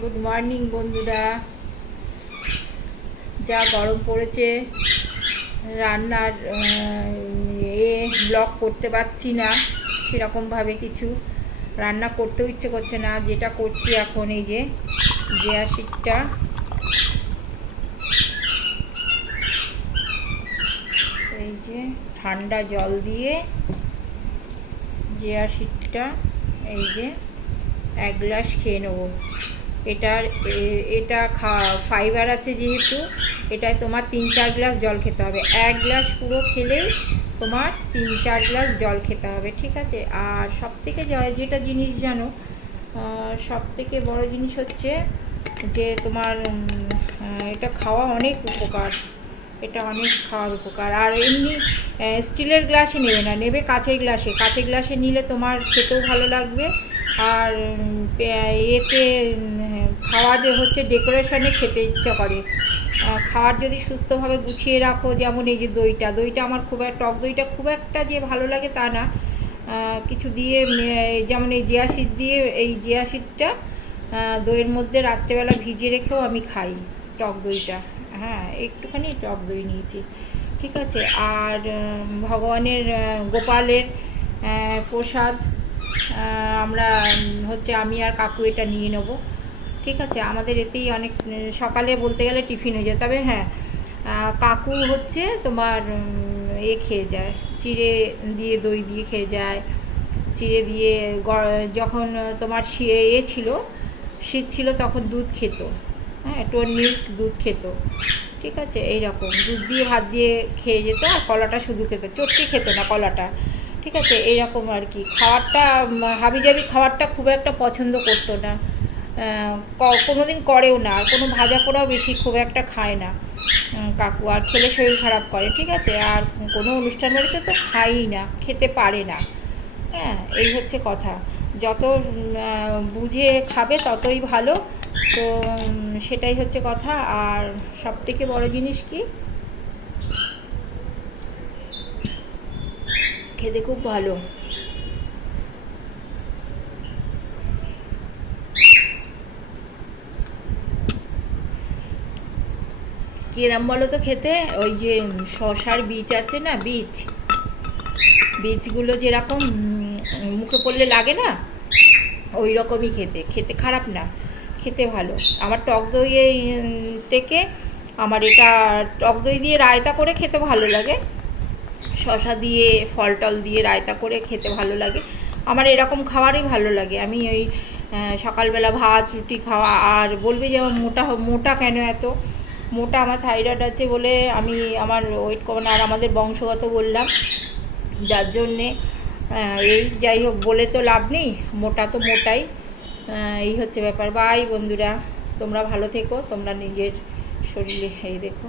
Good morning বন্ধুরা। যা গরম পড়েছে, রান্নার ব্লগ করতে পারছি না, সেরকমভাবে কিছু রান্না করতেও ইচ্ছে করছে না। যেটা করছি এখন, এই যে জিয়া শিটটা, এই যে ঠান্ডা জল দিয়ে জিয়া শিটটা এই যে 1 গ্লাস খেয়ে নেবো। এটা ফাইবার আছে যেহেতু, এটায় তোমার 3-4 গ্লাস জল খেতে হবে। 1 গ্লাস পুরো খেলেই তোমার 3-4 গ্লাস জল খেতে হবে, ঠিক আছে? আর সবথেকে যেটা জিনিস জানো, সবথেকে বড় জিনিস হচ্ছে যে তোমার এটা খাওয়া অনেক উপকার, এটা অনেক খাওয়ার উপকার। আর এমনি স্টিলের গ্লাসে নেবে না, নেবে কাঁচের গ্লাসে। কাঁচের গ্লাসে নিলে তোমার খেতেও ভালো লাগবে, আর এতে খাওয়ার হচ্ছে ডেকোরেশনে খেতে ইচ্ছা করে। খাওয়ার যদি সুস্থভাবে গুছিয়ে রাখো, যেমন এই যে দইটা আমার টক দইটা খুব একটা যে ভালো লাগে তা না, কিছু দিয়ে যেমন এই জিয়া সিড দিয়ে, এই জিয়া সিডটা দইয়ের মধ্যে রাত্রেবেলা ভিজিয়ে রেখেও আমি খাই টক দইটা। হ্যাঁ, একটুখানি টক দই নিয়েছি, ঠিক আছে? আর ভগবানের গোপালের প্রসাদ আমরা হচ্ছে আমি আর কাকু এটা নিয়ে নেব, ঠিক আছে? আমাদের এতেই অনেক সকালে বলতে গেলে টিফিন হয়ে যায়। তবে হ্যাঁ, কাকু হচ্ছে তোমার খেয়ে যায়, চিড়ে দিয়ে দই দিয়ে খেয়ে যায়। চিড়ে দিয়ে যখন তোমার ছিল, শীত ছিল, তখন দুধ খেত, হ্যাঁ, টোন মিল্ক দুধ খেত, ঠিক আছে? এইরকম দুধ দিয়ে ভাত দিয়ে খেয়ে যেত, আর কলাটা শুধু খেত, চটকে খেত না কলাটা, ঠিক আছে? এইরকম আর কি। খাবারটা হাবিজাবি খাবারটা খুব একটা পছন্দ করতো না, কোনোদিন করেও না। আর কোনো ভাজা পোড়াও বেশি খুব একটা খায় না কাকু, আর খেলে শরীর খারাপ করে, ঠিক আছে? আর কোনো অনুষ্ঠান বাড়িতে তো খায়ই না, খেতে পারে না। হ্যাঁ, এই হচ্ছে কথা। যত বুঝে খাবে ততই ভালো, তো সেটাই হচ্ছে কথা। আর সবথেকে বড় জিনিস কি, খেতে খুব ভালো। কিরম বলো তো খেতে? ওই যে শশার বীজ আছে না, বীজগুলো যেরকম মুখে পড়লে লাগে না, ওই রকমই খেতে খারাপ না, খেতে ভালো। আমার টক দই থেকে আমার এটা টক দই দিয়ে রায়তা করে খেতে ভালো লাগে, শশা দিয়ে ফল টল দিয়ে রায়তা করে খেতে ভালো লাগে। আমার এরকম খাবারই ভালো লাগে। আমি ওই সকালবেলা ভাত রুটি খাওয়া, আর বলবে যে মোটা কেন এত মোটা? আমার থাইরয়েড আছে বলে আমি আমার ওয়েট কমানো, আর আমাদের বংশগত বললাম, যার জন্যে এই যাই হোক, বলে তো লাভ নেই, মোটা তো মোটাই। এই হচ্ছে ব্যাপার। বাই বন্ধুরা, তোমরা ভালো থেকো, তোমরা নিজের শরীরে এই দেখো।